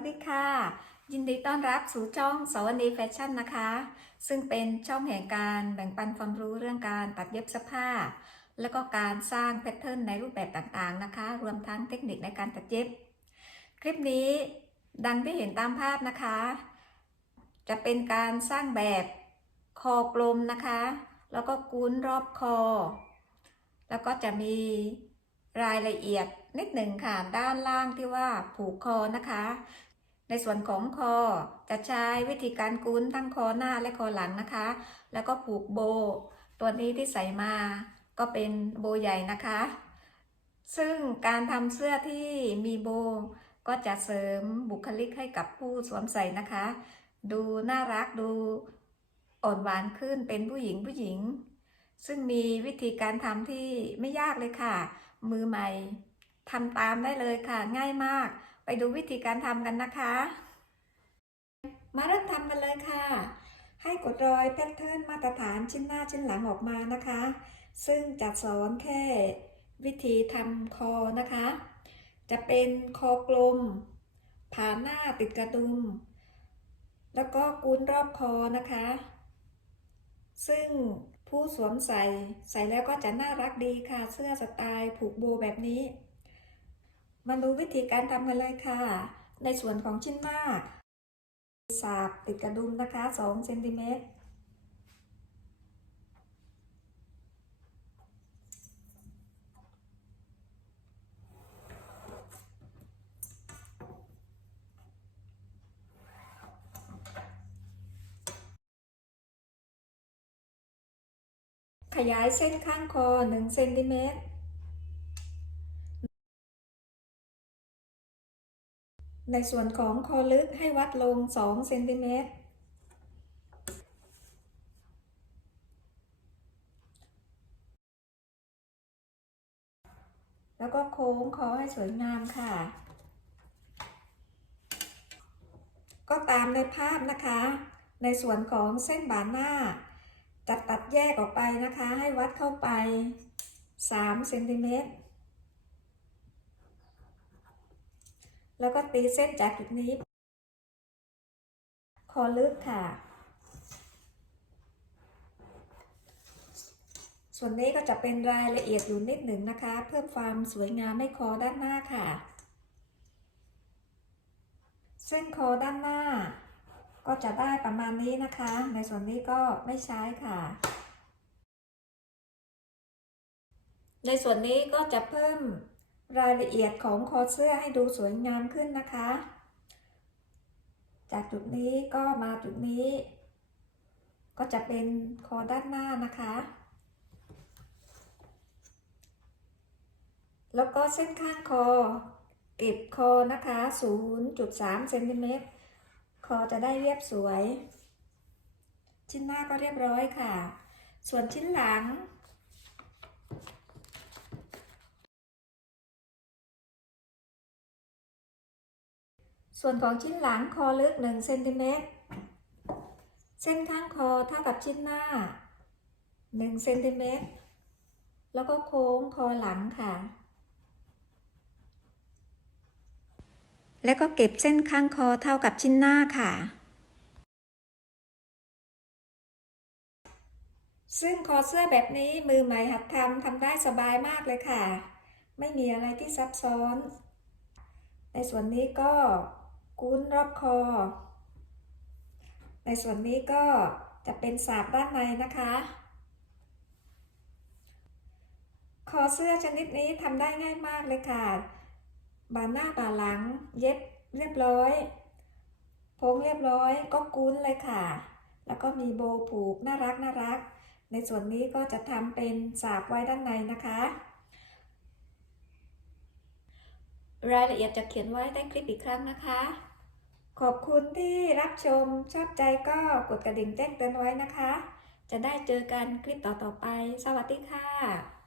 สดีค่ะ ยินดีต้อนรับสู่ช่องสวนีแฟชั่นนะคะ ซึ่งเป็นช่องแห่งการแบ่งปันความรู้เรื่องการตัดเย็บเสื้อผ้า แล้วก็การสร้างแพทเทิร์นในรูปแบบต่างๆนะคะ รวมทั้งเทคนิคในการตัดเย็บ คลิปนี้ดังที่เห็นตามภาพนะคะ จะเป็นการสร้างแบบคอกลมนะคะ แล้วก็กุ้นรอบคอ แล้วก็จะมีรายละเอียดนิดหนึ่งค่ะด้านล่างที่ว่าผูกคอนะคะ ในส่วนของคอจะใช้วิธีการกุ้นทั้งคอหน้าและคอหลังนะคะ แล้วก็ผูกโบ ตัวนี้ที่ใส่มาก็เป็นโบใหญ่นะคะ ซึ่งการทำเสื้อที่มีโบก็จะเสริมบุคลิกให้กับผู้สวมใส่นะคะ ดูน่ารักดูอ่อนหวานขึ้นเป็นผู้หญิงผู้หญิง ซึ่งมีวิธีการทำที่ไม่ยากเลยค่ะ มือใหม่ทำตามได้เลยค่ะง่ายมาก ดูวิธีการทำกันนะคะ มาเริ่มทำกันเลยค่ะ ให้กดรอยแพทเทิร์นมาตรฐานชิ้นหน้าชิ้นหลังออกมานะคะ ซึ่งจะสอนแค่วิธีทำคอนะคะ จะเป็นคอกลม ผ่าหน้าติดกระดุม แล้วก็กูนรอบคอนะคะ ซึ่งผู้สวมใส่ใส่แล้วก็จะน่ารักดีค่ะ เสื้อสไตล์ผูกโบแบบนี้ มาดูวิธีการทำกันเลยค่ะ ในส่วนของชิ้นหน้า สาบติดกระดุมนะคะ2เซนติเมตรขยายเส้นข้างคอ1เซนติเมตร ในส่วนของคอลึกให้วัดลง 2 เซนติเมตร แล้วก็โค้งคอให้สวยงามค่ะ ก็ตามในภาพนะคะ ในส่วนของเส้นบานหน้าจะตัดแยกออกไปนะคะ ให้วัดเข้าไป 3 เซนติเมตร แล้วก็ตีเส้นจากจุดนี้ คอลึกค่ะ ส่วนนี้ก็จะเป็นรายละเอียดอยู่นิดหนึ่งนะคะ เพิ่มความสวยงามให้คอด้านหน้าค่ะ เส้นคอด้านหน้า ก็จะได้ประมาณนี้นะคะ ในส่วนนี้ก็ไม่ใช้ค่ะในส่วนนี้ก็จะเพิ่ม รายละเอียดของคอเสื้อให้ดูสวยงามขึ้นนะคะ จากจุดนี้ก็มาจุดนี้ ก็จะเป็นคอด้านหน้านะคะ แล้วก็เส้นข้างคอ เก็บคอนะคะ 0.3เซนติเมตรคอจะได้เรียบสวย ชิ้นหน้าก็เรียบร้อยค่ะ ส่วนชิ้นหลัง ส่วนของชิ้นหลังคอลึก1เซนติเมตร เส้นข้างคอเท่ากับชิ้นหน้า1เซนติเมตร แล้วก็โค้งคอหลังค่ะ แล้วก็เก็บเส้นข้างคอเท่ากับชิ้นหน้าค่ะ ซึ่งคอเสื้อแบบนี้มือใหม่หัดทำทำได้สบายมากเลยค่ะ ไม่มีอะไรที่ซับซ้อน ในส่วนนี้ก็ กุ้นรอบคอ ในส่วนนี้ก็จะเป็นสาบด้านในนะคะ คอเสื้อชนิดนี้ทำได้ง่ายมากเลยค่ะ บานหน้าบานหลัง เย็บเรียบร้อยโพงเรียบร้อยก็กุ้นเลยค่ะ แล้วก็มีโบผูกน่ารักน่ารัก ในส่วนนี้ก็จะทำเป็นสาบไว้ด้านในนะคะรายละเอียดจะเขียนไว้ใต้คลิปอีกครั้งนะคะ ขอบคุณที่รับชมชอบใจก็กดกระดิ่งแจ้งเตือนไว้นะคะ จะได้เจอกันคลิปต่อๆไป สวัสดีค่ะ